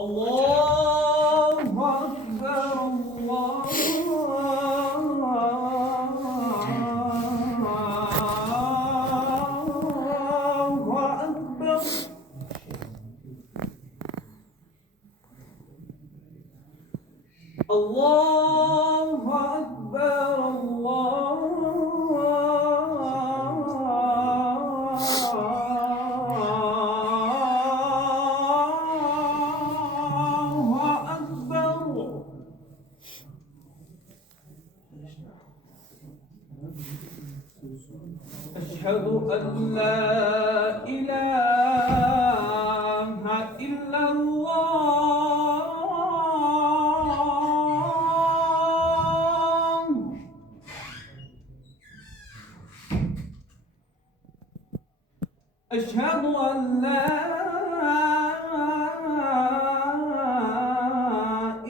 الله أكبر الله أكبر. الله أكبر أشهد أن لا إله إلا الله. أشهد أن لا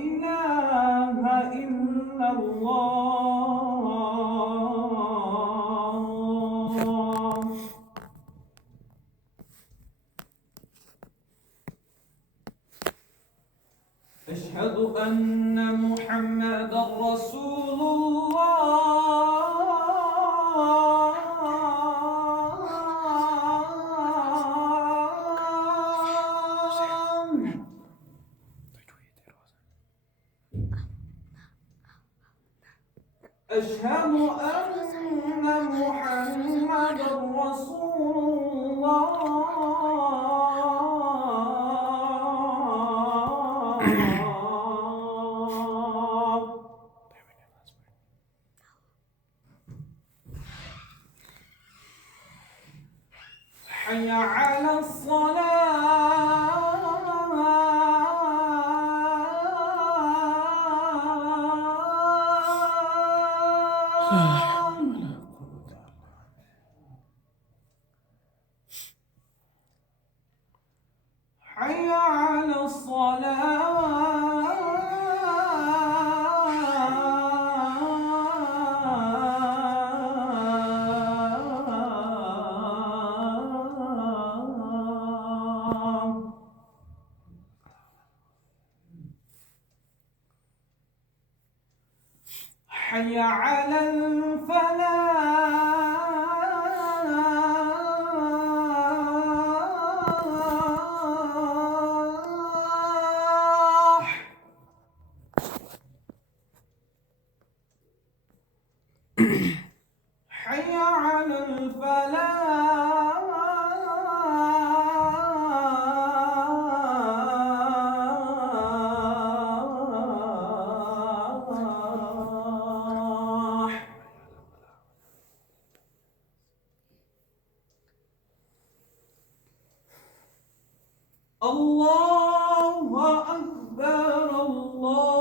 إله إلا الله. أشهد أن محمدًا رسول الله. أشهد أن محمدًا رسول الله. حي على الصلاة. حي على الصلاة. حي على الفلاح. حي على الفلاح. الله أكبر الله